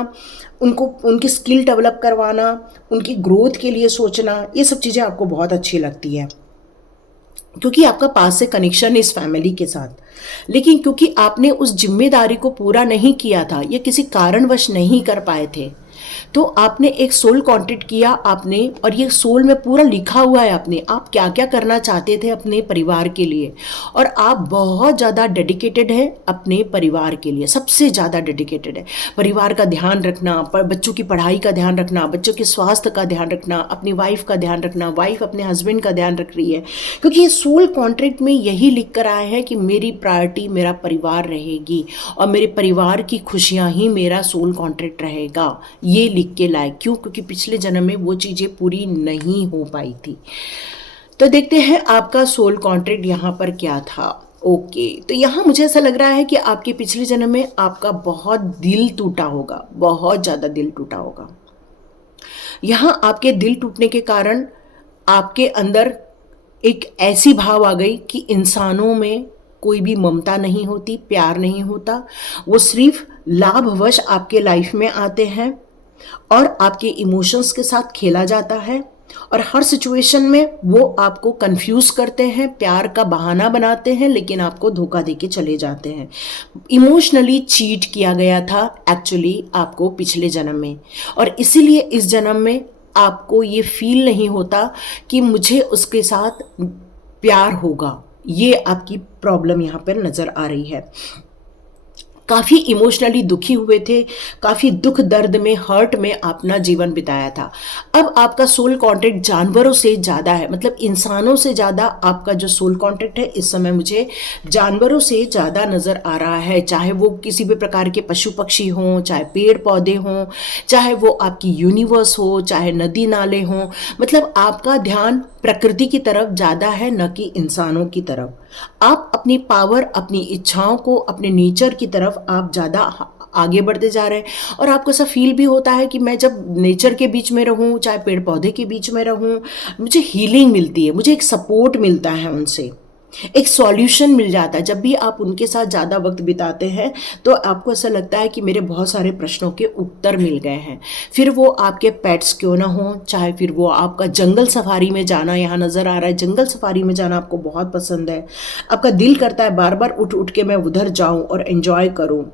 उनको उनकी स्किल डेवलप करवाना, उनकी ग्रोथ के लिए सोचना, ये सब चीज़ें आपको बहुत अच्छी लगती है क्योंकि आपका पास से कनेक्शन इस फैमिली के साथ। लेकिन क्योंकि आपने उस जिम्मेदारी को पूरा नहीं किया था या किसी कारणवश नहीं कर पाए थे, तो आपने एक सोल कॉन्ट्रैक्ट किया आपने, और ये सोल में पूरा लिखा हुआ है आपने, आप क्या क्या करना चाहते थे अपने परिवार के लिए। और आप बहुत ज़्यादा डेडिकेटेड हैं अपने परिवार के लिए, सबसे ज़्यादा डेडिकेटेड है। परिवार का ध्यान रखना, बच्चों की पढ़ाई का ध्यान रखना, बच्चों के स्वास्थ्य का ध्यान रखना, अपनी वाइफ का ध्यान रखना, वाइफ अपने हस्बैंड का ध्यान रख रही है, क्योंकि ये सोल कॉन्ट्रैक्ट में यही लिख कर आए हैं कि मेरी प्रायोरिटी मेरा परिवार रहेगी और मेरे परिवार की खुशियाँ ही मेरा सोल कॉन्ट्रैक्ट रहेगा। ये लिख के लाए, क्यों? क्योंकि पिछले जन्म में वो चीज़ें पूरी नहीं हो पाई थी। तो देखते हैं आपका सोल कॉन्ट्रैक्ट यहाँ पर क्या था। ओके, तो यहाँ मुझे ऐसा लग रहा है कि आपके पिछले जन्म में आपका बहुत दिल टूटा होगा, बहुत ज़्यादा दिल टूटा होगा। यहाँ आपके दिल टूटने के कारण आपके अंदर एक ऐसी भाव आ गई कि इंसानों में कोई भी ममता नहीं होती, प्यार नहीं होता, वो सिर्फ लाभवश आपके लाइफ में आते हैं और आपके इमोशंस के साथ खेला जाता है और हर सिचुएशन में वो आपको कंफ्यूज करते हैं, प्यार का बहाना बनाते हैं, लेकिन आपको धोखा देके चले जाते हैं। इमोशनली चीट किया गया था एक्चुअली आपको पिछले जन्म में, और इसीलिए इस जन्म में आपको ये फील नहीं होता कि मुझे उसके साथ प्यार होगा। ये आपकी प्रॉब्लम यहाँ पर नज़र आ रही है। काफ़ी इमोशनली दुखी हुए थे, काफ़ी दुख दर्द में, हर्ट में अपना जीवन बिताया था। अब आपका सोल कॉन्ट्रैक्ट जानवरों से ज़्यादा है, मतलब इंसानों से ज़्यादा आपका जो सोल कॉन्ट्रैक्ट है इस समय मुझे जानवरों से ज़्यादा नज़र आ रहा है। चाहे वो किसी भी प्रकार के पशु पक्षी हों, चाहे पेड़ पौधे हों, चाहे वो आपकी यूनिवर्स हो, चाहे नदी नाले हों, मतलब आपका ध्यान प्रकृति की तरफ ज़्यादा है, न कि इंसानों की तरफ। आप अपनी पावर, अपनी इच्छाओं को, अपने नेचर की तरफ आप ज़्यादा आगे बढ़ते जा रहे हैं। और आपको ऐसा फील भी होता है कि मैं जब नेचर के बीच में रहूं, चाहे पेड़ पौधे के बीच में रहूं, मुझे हीलिंग मिलती है, मुझे एक सपोर्ट मिलता है उनसे, एक सॉल्यूशन मिल जाता है। जब भी आप उनके साथ ज़्यादा वक्त बिताते हैं तो आपको ऐसा लगता है कि मेरे बहुत सारे प्रश्नों के उत्तर मिल गए हैं। फिर वो आपके पेट्स क्यों ना हो, चाहे फिर वो आपका जंगल सफारी में जाना, यहाँ नज़र आ रहा है जंगल सफारी में जाना आपको बहुत पसंद है। आपका दिल करता है बार बार उठ उठ के मैं उधर जाऊँ और एंजॉय करूँ।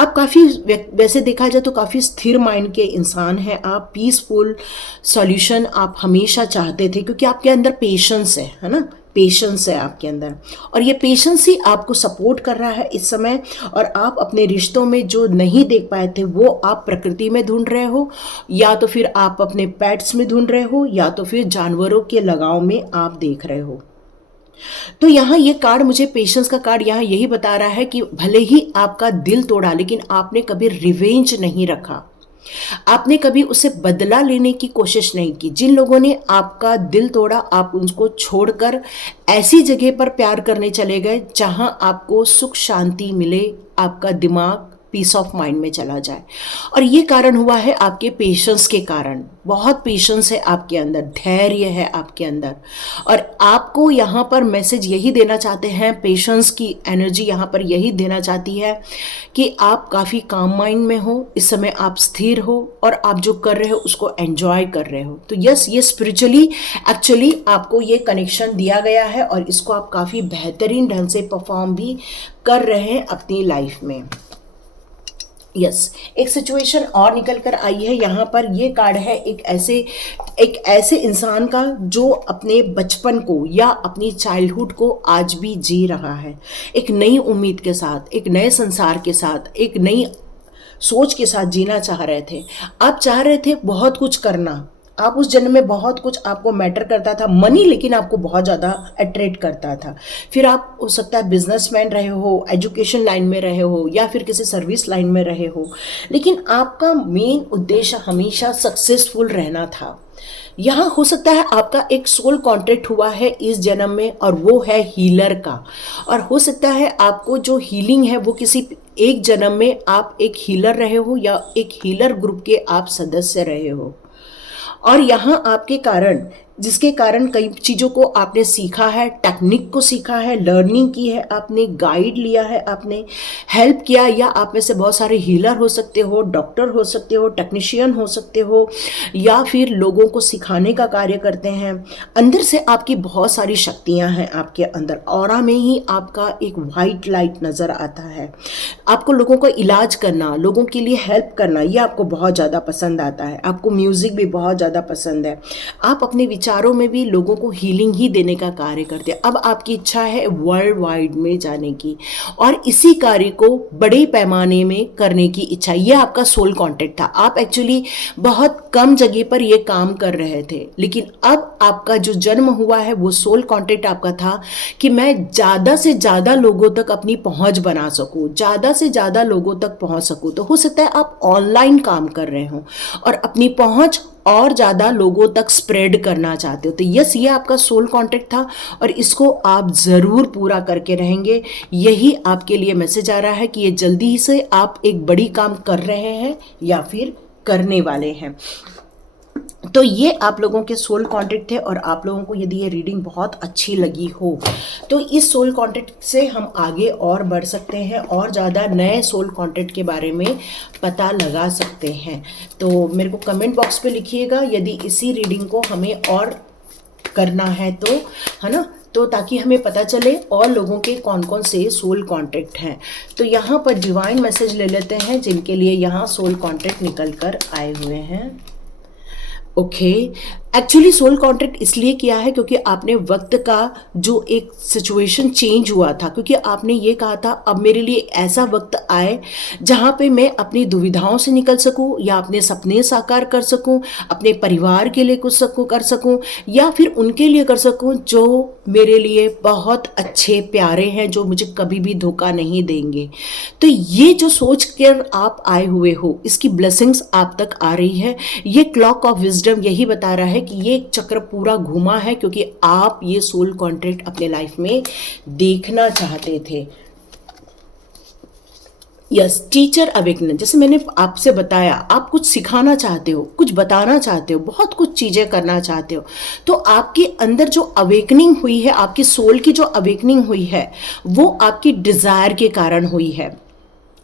आप काफ़ी, वैसे देखा जाए तो काफ़ी स्थिर माइंड के इंसान हैं आप। पीसफुल सॉल्यूशन आप हमेशा चाहते थे क्योंकि आपके अंदर पेशेंस है ना, पेशेंस है आपके अंदर, और ये पेशेंस ही आपको सपोर्ट कर रहा है इस समय। और आप अपने रिश्तों में जो नहीं देख पाए थे वो आप प्रकृति में ढूंढ रहे हो, या तो फिर आप अपने पेट्स में ढूंढ रहे हो, या तो फिर जानवरों के लगाव में आप देख रहे हो। तो यहाँ ये कार्ड मुझे, पेशेंस का कार्ड यहाँ यही बता रहा है कि भले ही आपका दिल तोड़ा, लेकिन आपने कभी रिवेंज नहीं रखा, आपने कभी उसे बदला लेने की कोशिश नहीं की। जिन लोगों ने आपका दिल तोड़ा, आप उनको छोड़कर ऐसी जगह पर प्यार करने चले गए जहां आपको सुख शांति मिले, आपका दिमाग पीस ऑफ माइंड में चला जाए। और ये कारण हुआ है आपके पेशेंस के कारण। बहुत पेशेंस है आपके अंदर, धैर्य है आपके अंदर, और आपको यहाँ पर मैसेज यही देना चाहते हैं, पेशेंस की एनर्जी यहाँ पर यही देना चाहती है कि आप काफ़ी काम माइंड में हो, इस समय आप स्थिर हो और आप जो कर रहे हो उसको एंजॉय कर रहे हो। तो यस, ये स्पिरिचुअली एक्चुअली आपको ये कनेक्शन दिया गया है और इसको आप काफ़ी बेहतरीन ढंग से परफॉर्म भी कर रहे हैं अपनी लाइफ में। यस, एक सिचुएशन और निकल कर आई है यहाँ पर। ये कार्ड है एक ऐसे इंसान का जो अपने बचपन को या अपनी चाइल्डहुड को आज भी जी रहा है, एक नई उम्मीद के साथ, एक नए संसार के साथ, एक नई सोच के साथ जीना चाह रहे थे। आप चाह रहे थे बहुत कुछ करना, आप उस जन्म में बहुत कुछ आपको मैटर करता था, मनी लेकिन आपको बहुत ज़्यादा अट्रैक्ट करता था। फिर आप हो सकता है बिजनेसमैन रहे हो, एजुकेशन लाइन में रहे हो, या फिर किसी सर्विस लाइन में रहे हो, लेकिन आपका मेन उद्देश्य हमेशा सक्सेसफुल रहना था। यहाँ हो सकता है आपका एक सोल कॉन्ट्रैक्ट हुआ है इस जन्म में, और वो है हीलर का। और हो सकता है आपको जो हीलिंग है वो किसी एक जन्म में आप एक हीलर रहे हो या एक हीलर ग्रुप के आप सदस्य रहे हो। और यहाँ आपके कारण, जिसके कारण कई चीज़ों को आपने सीखा है, टेक्निक को सीखा है, लर्निंग की है आपने, गाइड लिया है आपने, हेल्प किया, या आप में से बहुत सारे हीलर हो सकते हो, डॉक्टर हो सकते हो, टेक्नीशियन हो सकते हो, या फिर लोगों को सिखाने का कार्य करते हैं। अंदर से आपकी बहुत सारी शक्तियाँ हैं आपके अंदर। ऑरा में ही आपका एक वाइट लाइट नज़र आता है। आपको लोगों का इलाज करना, लोगों के लिए हेल्प करना, ये आपको बहुत ज़्यादा पसंद आता है। आपको म्यूज़िक भी बहुत ज़्यादा पसंद है। आप अपने विचारों में भी लोगों को हीलिंग ही देने का कार्य करते हैं। अब आपकी इच्छा है वर्ल्ड वाइड में जाने की, और इसी कार्य को बड़े पैमाने में करने की इच्छा। यह आपका सोल कॉन्टैक्ट था। आप एक्चुअली बहुत कम जगह पर यह काम कर रहे थे, लेकिन अब आपका जो जन्म हुआ है वो सोल कॉन्टैक्ट आपका था कि मैं ज़्यादा से ज़्यादा लोगों तक अपनी पहुंच बना सकूं, ज़्यादा से ज़्यादा लोगों तक पहुंच सकूं। तो हो सकता है आप ऑनलाइन काम कर रहे हो और अपनी पहुंच और ज़्यादा लोगों तक स्प्रेड करना चाहते हो। तो यस, ये आपका सोल कॉन्टैक्ट था और इसको आप ज़रूर पूरा करके रहेंगे। यही आपके लिए मैसेज आ रहा है कि ये जल्दी से आप एक बड़ी काम कर रहे हैं या फिर करने वाले हैं। तो ये आप लोगों के सोल कॉन्टैक्ट थे, और आप लोगों को यदि ये रीडिंग बहुत अच्छी लगी हो तो इस सोल कॉन्टैक्ट से हम आगे और बढ़ सकते हैं और ज़्यादा नए सोल कॉन्टैक्ट के बारे में पता लगा सकते हैं। तो मेरे को कमेंट बॉक्स पे लिखिएगा यदि इसी रीडिंग को हमें और करना है तो, है ना, तो ताकि हमें पता चले और लोगों के कौन कौन से सोल कॉन्टैक्ट हैं। तो यहाँ पर डिवाइन मैसेज ले लेते हैं जिनके लिए यहाँ सोल कॉन्टैक्ट निकल कर आए हुए हैं। ओके, एक्चुअली सोल कॉन्ट्रैक्ट इसलिए किया है क्योंकि आपने वक्त का जो एक सिचुएशन चेंज हुआ था, क्योंकि आपने ये कहा था अब मेरे लिए ऐसा वक्त आए जहाँ पे मैं अपनी दुविधाओं से निकल सकूं, या अपने सपने साकार कर सकूं, अपने परिवार के लिए कुछ कर सकूं, या फिर उनके लिए कर सकूं जो मेरे लिए बहुत अच्छे प्यारे हैं, जो मुझे कभी भी धोखा नहीं देंगे। तो ये जो सोच कर आप आए हुए हो, इसकी ब्लेसिंग्स आप तक आ रही है। ये क्लॉक ऑफ विजडम यही बता रहा है कि ये चक्र पूरा घुमा है क्योंकि आप ये सोल कॉन्ट्रैक्ट अपने लाइफ में देखना चाहते थे। यस, टीचर अवेकनिंग, जैसे मैंने आपसे बताया, आप कुछ सिखाना चाहते हो, कुछ बताना चाहते हो, बहुत कुछ चीज़ें करना चाहते हो, तो आपके अंदर जो अवेकनिंग हुई है, आपकी सोल की जो अवेकनिंग हुई है, वो आपकी डिज़ायर के कारण हुई है,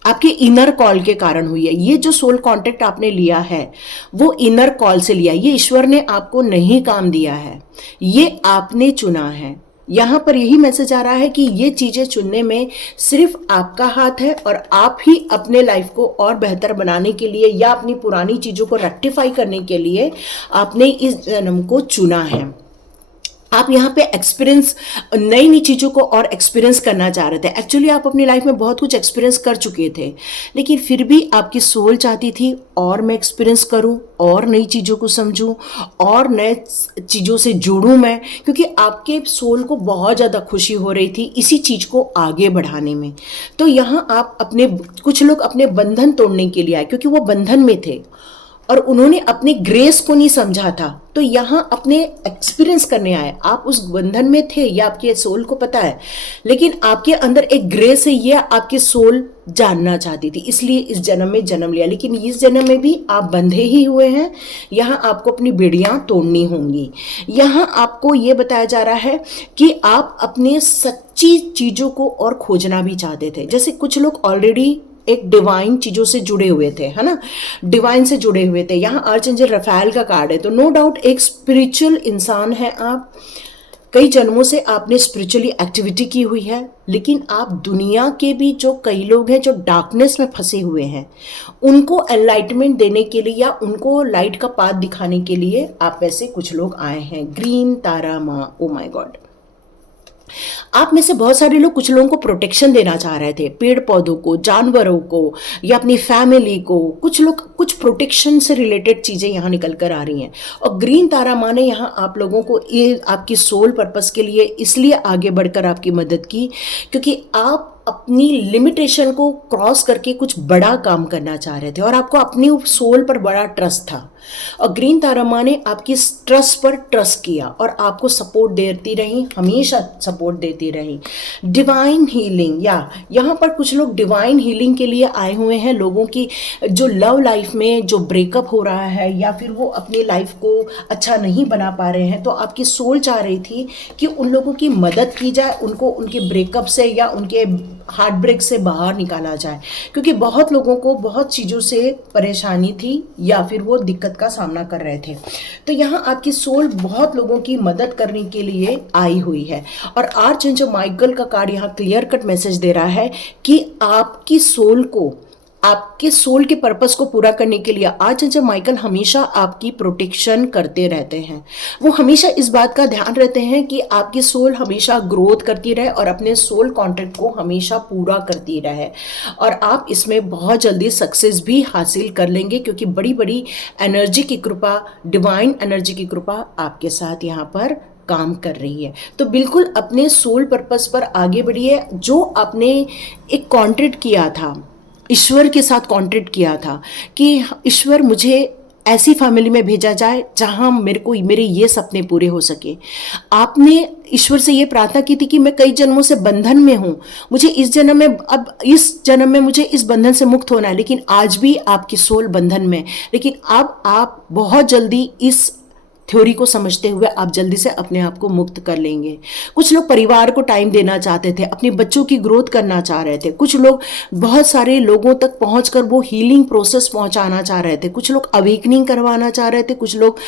आपके इनर कॉल के कारण हुई है। ये जो सोल कॉन्टैक्ट आपने लिया है वो इनर कॉल से लिया, ये ईश्वर ने आपको नहीं काम दिया है, ये आपने चुना है। यहाँ पर यही मैसेज आ रहा है कि ये चीज़ें चुनने में सिर्फ आपका हाथ है, और आप ही अपने लाइफ को और बेहतर बनाने के लिए या अपनी पुरानी चीज़ों को रेक्टिफाई करने के लिए आपने इस जन्म को चुना है। आप यहाँ पे एक्सपीरियंस, नई नई चीज़ों को और एक्सपीरियंस करना चाह रहे थे। एक्चुअली आप अपनी लाइफ में बहुत कुछ एक्सपीरियंस कर चुके थे, लेकिन फिर भी आपकी सोल चाहती थी और मैं एक्सपीरियंस करूँ, और नई चीज़ों को समझूँ, और नए चीज़ों से जुड़ूँ मैं, क्योंकि आपके सोल को बहुत ज़्यादा खुशी हो रही थी इसी चीज़ को आगे बढ़ाने में। तो यहाँ आप अपने, कुछ लोग अपने बंधन तोड़ने के लिए आए क्योंकि वो बंधन में थे, और उन्होंने अपने ग्रेस को नहीं समझा था, तो यहाँ अपने एक्सपीरियंस करने आए। आप उस बंधन में थे, या आपके सोल को पता है, लेकिन आपके अंदर एक ग्रेस है, ये आपकी सोल जानना चाहती थी, इसलिए इस जन्म में जन्म लिया। लेकिन इस जन्म में भी आप बंधे ही हुए हैं। यहाँ आपको अपनी बेड़ियां तोड़नी होंगी। यहाँ आपको ये बताया जा रहा है कि आप अपने सच्ची चीजों को और खोजना भी चाहते थे। जैसे कुछ लोग ऑलरेडी एक डिवाइन चीजों से जुड़े हुए थे, है ना, डिवाइन से जुड़े हुए थे। यहाँ आर्चएंजल रफाएल का कार्ड है, तो नो डाउट एक स्पिरिचुअल इंसान है आप। कई जन्मों से आपने स्पिरिचुअली एक्टिविटी की हुई है, लेकिन आप दुनिया के भी जो कई लोग हैं जो डार्कनेस में फंसे हुए हैं, उनको एनलाइटमेंट देने के लिए या उनको लाइट का पाथ दिखाने के लिए आप में से कुछ लोग आए हैं। ग्रीन तारा माँ, ओ माय गॉड, आप में से बहुत सारे लोग कुछ लोगों को प्रोटेक्शन देना चाह रहे थे, पेड़ पौधों को, जानवरों को, या अपनी फैमिली को। कुछ लोग कुछ प्रोटेक्शन से रिलेटेड चीजें यहाँ निकल कर आ रही हैं। और ग्रीन तारा माँ ने यहाँ आप लोगों को ये आपकी सोल पर्पस के लिए इसलिए आगे बढ़कर आपकी मदद की, क्योंकि आप अपनी लिमिटेशन को क्रॉस करके कुछ बड़ा काम करना चाह रहे थे और आपको अपनी सोल पर बड़ा ट्रस्ट था। और ग्रीन तारा माँ ने आपकी ट्रस्ट पर ट्रस्ट किया और आपको सपोर्ट देती रही, हमेशा सपोर्ट देती रही। डिवाइन हीलिंग, या यहाँ पर कुछ लोग डिवाइन हीलिंग के लिए आए हुए हैं। लोगों की जो लव लाइफ में जो ब्रेकअप हो रहा है, या फिर वो अपनी लाइफ को अच्छा नहीं बना पा रहे हैं, तो आपकी सोल चाह रही थी कि उन लोगों की मदद की जाए, उनको उनके ब्रेकअप से या उनके हार्ट ब्रेक से बाहर निकाला जाए। क्योंकि बहुत लोगों को बहुत चीज़ों से परेशानी थी या फिर वो दिक्कत का सामना कर रहे थे। तो यहाँ आपकी सोल बहुत लोगों की मदद करने के लिए आई हुई है। और आर्चएंजल माइकल का कार्ड यहाँ क्लियर कट मैसेज दे रहा है कि आपकी सोल को, आपके सोल के पर्पस को पूरा करने के लिए आर्चएंजल माइकल हमेशा आपकी प्रोटेक्शन करते रहते हैं। वो हमेशा इस बात का ध्यान रखते हैं कि आपकी सोल हमेशा ग्रोथ करती रहे और अपने सोल कॉन्ट्रैक्ट को हमेशा पूरा करती रहे। और आप इसमें बहुत जल्दी सक्सेस भी हासिल कर लेंगे, क्योंकि बड़ी बड़ी एनर्जी की कृपा, डिवाइन एनर्जी की कृपा आपके साथ यहाँ पर काम कर रही है। तो बिल्कुल अपने सोल पर्पस पर आगे बढ़िए। जो आपने एक कॉन्ट्रैक्ट किया था, ईश्वर के साथ कॉन्ट्रैक्ट किया था कि ईश्वर मुझे ऐसी फैमिली में भेजा जाए जहां मेरे ये सपने पूरे हो सके। आपने ईश्वर से ये प्रार्थना की थी कि मैं कई जन्मों से बंधन में हूं, मुझे इस जन्म में मुझे इस बंधन से मुक्त होना है। लेकिन आज भी आपकी सोल बंधन में, लेकिन अब आप बहुत जल्दी इस थ्योरी को समझते हुए आप जल्दी से अपने आप को मुक्त कर लेंगे। कुछ लोग परिवार को टाइम देना चाहते थे, अपने बच्चों की ग्रोथ करना चाह रहे थे। कुछ लोग बहुत सारे लोगों तक पहुंचकर वो हीलिंग प्रोसेस पहुंचाना चाह रहे थे। कुछ लोग अवेकनिंग करवाना चाह रहे थे, कुछ लोग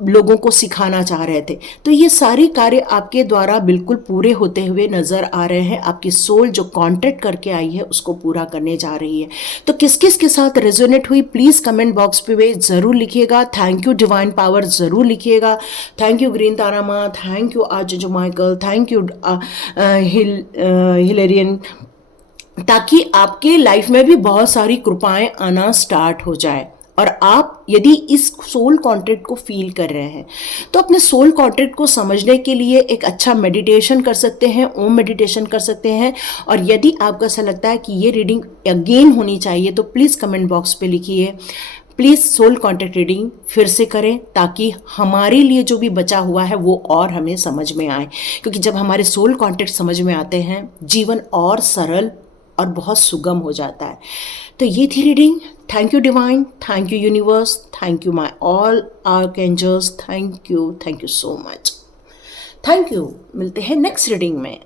लोगों को सिखाना चाह रहे थे। तो ये सारे कार्य आपके द्वारा बिल्कुल पूरे होते हुए नजर आ रहे हैं। आपकी सोल जो कॉन्ट्रैक्ट करके आई है उसको पूरा करने जा रही है। तो किस किस के साथ रेजोनेट हुई, प्लीज कमेंट बॉक्स पे जरूर लिखिएगा। थैंक यू डिवाइन पावर जरूर लिखिएगा। थैंक यू ग्रीन तारा माँ, thank you archangel Michael, thank you Hilarion, ताकि आपके लाइफ में भी बहुत सारी कृपाएं आना स्टार्ट हो जाए। और आप यदि इस सोल कॉन्ट्रैक्ट को फील कर रहे हैं तो अपने सोल कॉन्ट्रैक्ट को समझने के लिए एक अच्छा मेडिटेशन कर सकते हैं, ओम मेडिटेशन कर सकते हैं। और यदि आपको ऐसा लगता है कि ये रीडिंग अगेन होनी चाहिए तो प्लीज़ कमेंट बॉक्स पे लिखिए। प्लीज़ सोल कॉन्ट्रैक्ट रीडिंग फिर से करें, ताकि हमारे लिए जो भी बचा हुआ है वो और हमें समझ में आए। क्योंकि जब हमारे सोल कॉन्ट्रैक्ट समझ में आते हैं, जीवन और सरल और बहुत सुगम हो जाता है। तो ये थी reading. Thank you divine, thank you universe, thank you my all archangels, thank you so much, thank you. मिलते हैं नेक्स्ट रीडिंग में।